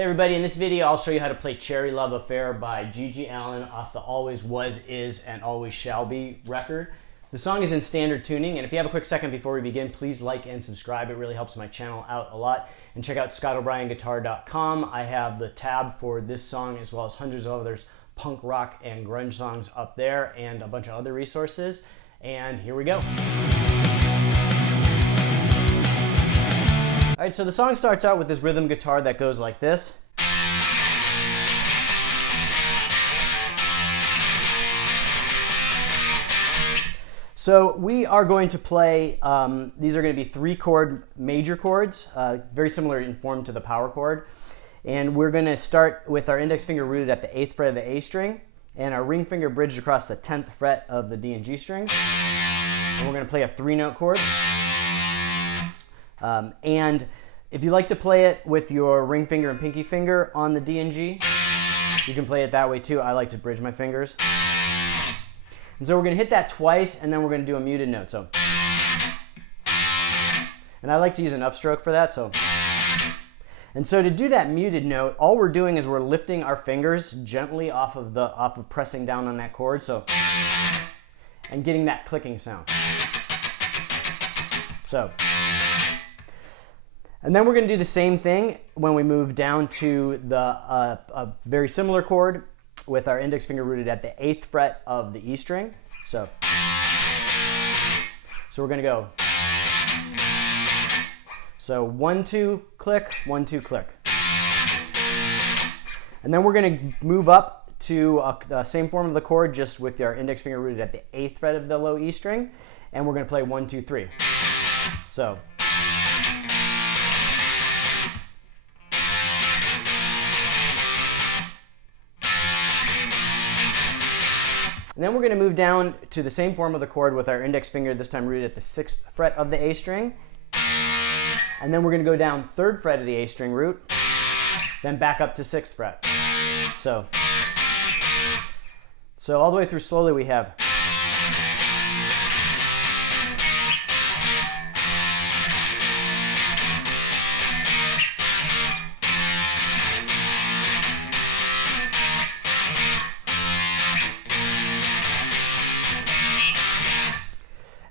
Hey everybody, in this video I'll show you how to play Cheri Love Affair by GG Allin off the Always Was, Is, and Always Shall Be record. The song is in standard tuning, and if you have a quick second before we begin, please like and subscribe. It really helps my channel out a lot. And check out scottobryanguitar.com. I have the tab for this song as well as hundreds of others punk rock and grunge songs up there and a bunch of other resources. And here we go. All right, so the song starts out with this rhythm guitar that goes like this. So we are going to play, these are going to be 3-chord major chords, very similar in form to the power chord. And we're going to start with our index finger rooted at the 8th fret of the A string, and our ring finger bridged across the 10th fret of the D and G string. And we're going to play a 3-note chord. And if you like to play it with your ring finger and pinky finger on the D and G, you can play it that way too. I like to bridge my fingers. And so we're going to hit that twice, and then we're going to do a muted note. So, and I like to use an upstroke for that. So, and so to do that muted note, all we're doing is we're lifting our fingers gently off of pressing down on that chord. So, and getting that clicking sound. So, and then we're going to do the same thing when we move down to the a very similar chord with our index finger rooted at the 8th fret of the E string. So we're going to go. So 1, 2, click, 1, 2, click. And then we're going to move up to the same form of the chord, just with our index finger rooted at the 8th fret of the low E string, and we're going to play 1, 2, 3. So. And then we're going to move down to the same form of the chord with our index finger, this time rooted at the 6th fret of the A string. And then we're going to go down 3rd fret of the A string root, then back up to 6th fret. So all the way through slowly we have.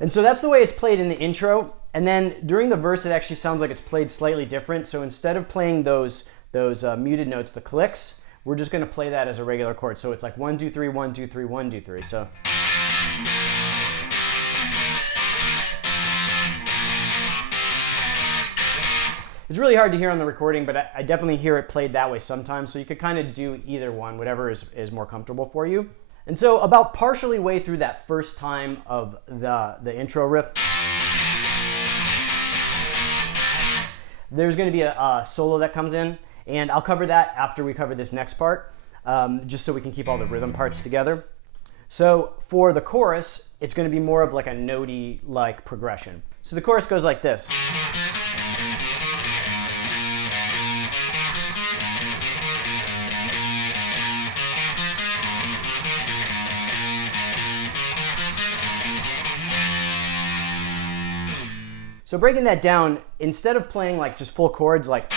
And so that's the way it's played in the intro. And then during the verse, it actually sounds like it's played slightly different. So instead of playing those muted notes, the clicks, we're just going to play that as a regular chord. So it's like 1, 2, 3, 1, 2, 3, 1, 2, 3. So. It's really hard to hear on the recording, but I definitely hear it played that way sometimes. So you could kind of do either one, whatever is more comfortable for you. And so about partially way through that first time of the intro riff, there's going to be a solo that comes in, and I'll cover that after we cover this next part, just so we can keep all the rhythm parts together. So for the chorus, it's going to be more of like a notey like progression. So the chorus goes like this. So breaking that down, instead of playing like just full chords like,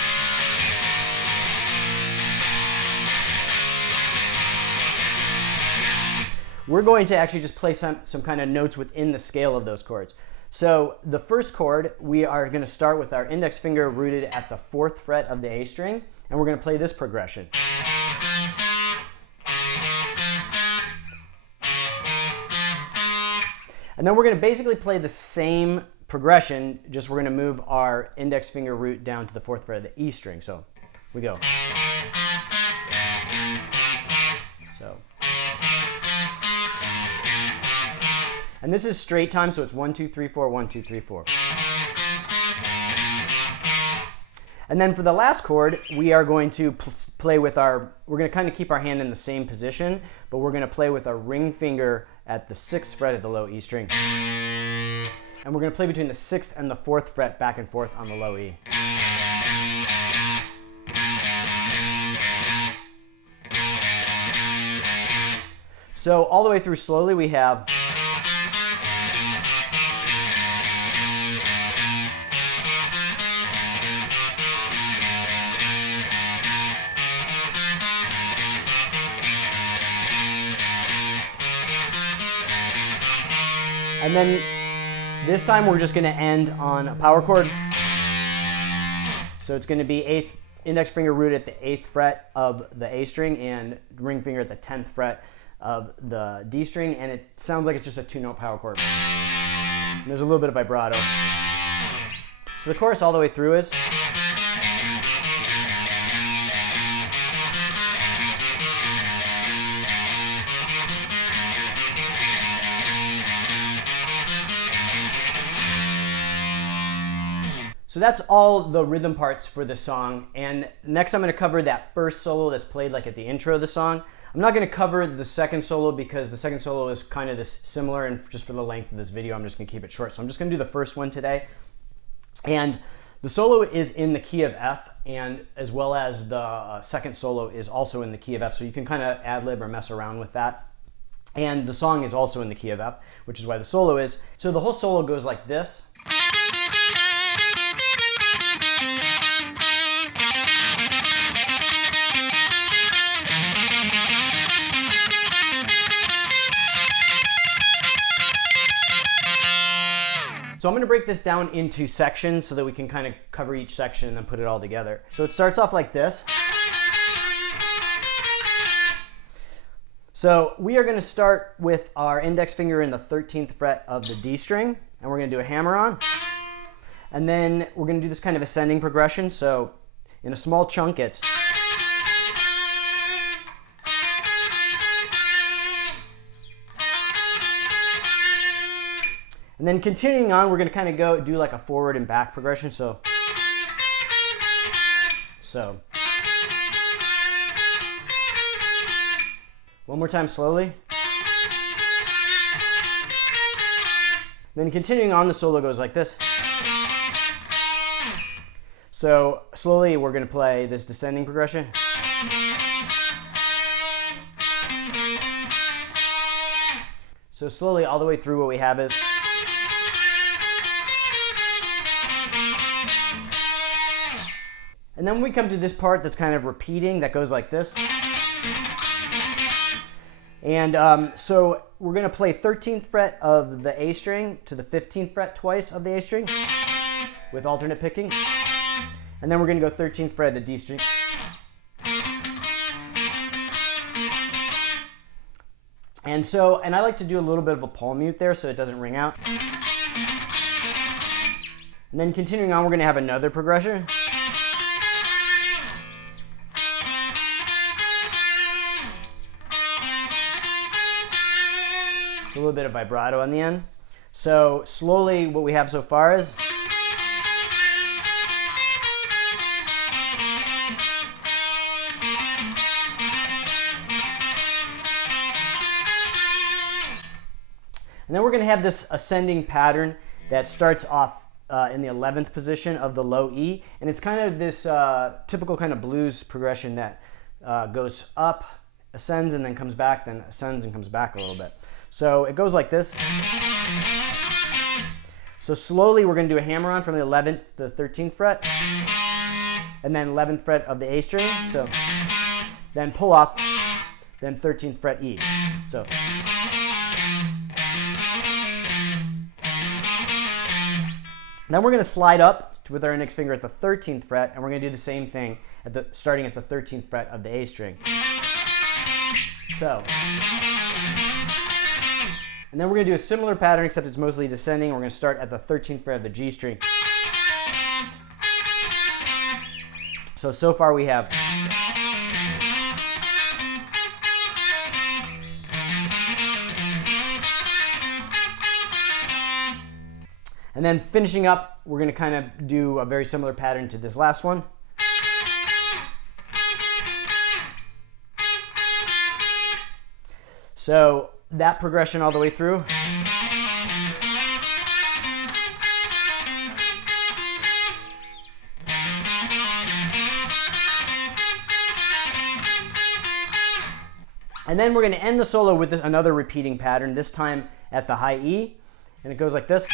we're going to actually just play some kind of notes within the scale of those chords. So the first chord, we are going to start with our index finger rooted at the 4th fret of the A string, and we're going to play this progression. And then we're going to basically play the same progression, just we're going to move our index finger root down to the 4th fret of the E string. So we go. So. And this is straight time, so it's 1, 2, 3, 4, 1, 2, 3, 4. And then for the last chord, we are going to play with we're going to kind of keep our hand in the same position, but we're going to play with our ring finger at the 6th fret of the low E string. And we're going to play between the 6th and the 4th fret back and forth on the low E. So all the way through slowly we have. And then this time we're just going to end on a power chord. So it's going to be index finger rooted at the 8th fret of the A string and ring finger at the 10th fret of the D string, and it sounds like it's just a 2-note power chord. And there's a little bit of vibrato. So the chorus all the way through is. So that's all the rhythm parts for the song, and next I'm going to cover that first solo that's played like at the intro of the song. I'm not going to cover the second solo because the second solo is kind of this similar, and just for the length of this video I'm just going to keep it short. So I'm just going to do the first one today. And the solo is in the key of F, and as well as the second solo is also in the key of F, so you can kind of ad-lib or mess around with that. And the song is also in the key of F, which is why the solo is. So the whole solo goes like this. So I'm going to break this down into sections so that we can kind of cover each section and then put it all together. So it starts off like this. So we are going to start with our index finger in the 13th fret of the D string, and we're going to do a hammer on. And then we're going to do this kind of ascending progression. So in a small chunk, it's. And then continuing on, we're going to kind of do like a forward and back progression. So. One more time slowly. Then continuing on, the solo goes like this. So slowly we're going to play this descending progression. So slowly all the way through, what we have is. And then we come to this part that's kind of repeating, that goes like this. And so we're going to play 13th fret of the A string to the 15th fret twice of the A string with alternate picking. And then we're going to go 13th fret of the D string. And I like to do a little bit of a palm mute there so it doesn't ring out. And then continuing on, we're going to have another progression. A little bit of vibrato on the end. So slowly what we have so far is. And then we're going to have this ascending pattern that starts off in the 11th position of the low E. And it's kind of this typical kind of blues progression that goes up, ascends, and then comes back, then ascends and comes back a little bit. So it goes like this. So slowly we're going to do a hammer on from the 11th to the 13th fret, and then 11th fret of the A string. So then pull off, then 13th fret E. So. Then we're going to slide up with our index finger at the 13th fret, and we're going to do the same thing starting at the 13th fret of the A string. So. And then we're going to do a similar pattern, except it's mostly descending. We're going to start at the 13th fret of the G string. So far we have. And then finishing up, we're going to kind of do a very similar pattern to this last one. So that progression all the way through. And then we're going to end the solo with another repeating pattern, this time at the high E, and it goes like this.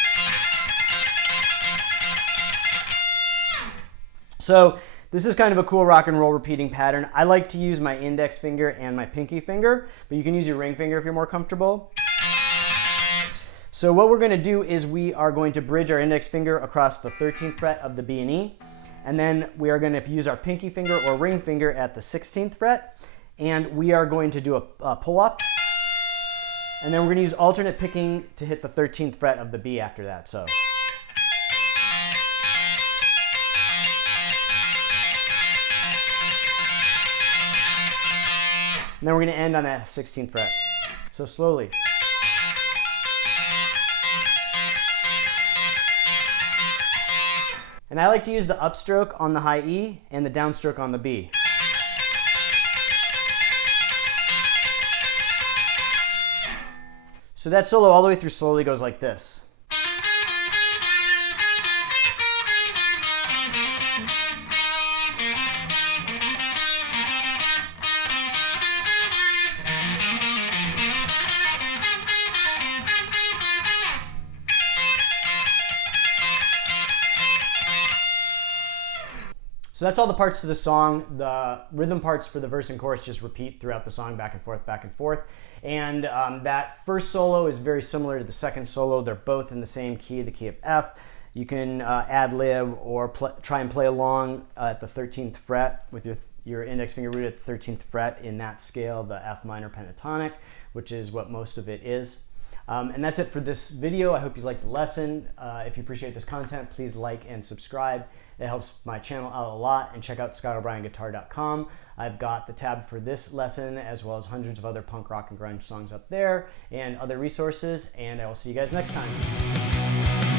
So this is kind of a cool rock and roll repeating pattern. I like to use my index finger and my pinky finger, but you can use your ring finger if you're more comfortable. So what we're going to do is we are going to bridge our index finger across the 13th fret of the B and E, and then we are going to use our pinky finger or ring finger at the 16th fret, and we are going to do a pull-off, and then we're going to use alternate picking to hit the 13th fret of the B after that. So. And then we're going to end on that 16th fret. So slowly. And I like to use the upstroke on the high E and the downstroke on the B. So that solo all the way through slowly goes like this. So that's all the parts to the song. The rhythm parts for the verse and chorus just repeat throughout the song, back and forth, back and forth. And that first solo is very similar to the second solo. They're both in the same key, the key of F. You can ad-lib or try and play along at the 13th fret with your index finger rooted at the 13th fret in that scale, the F minor pentatonic, which is what most of it is. And that's it for this video. I hope you liked the lesson. If you appreciate this content, please like and subscribe. It helps my channel out a lot. And check out ScottO'BrienGuitar.com. I've got the tab for this lesson as well as hundreds of other punk rock and grunge songs up there and other resources. And I will see you guys next time.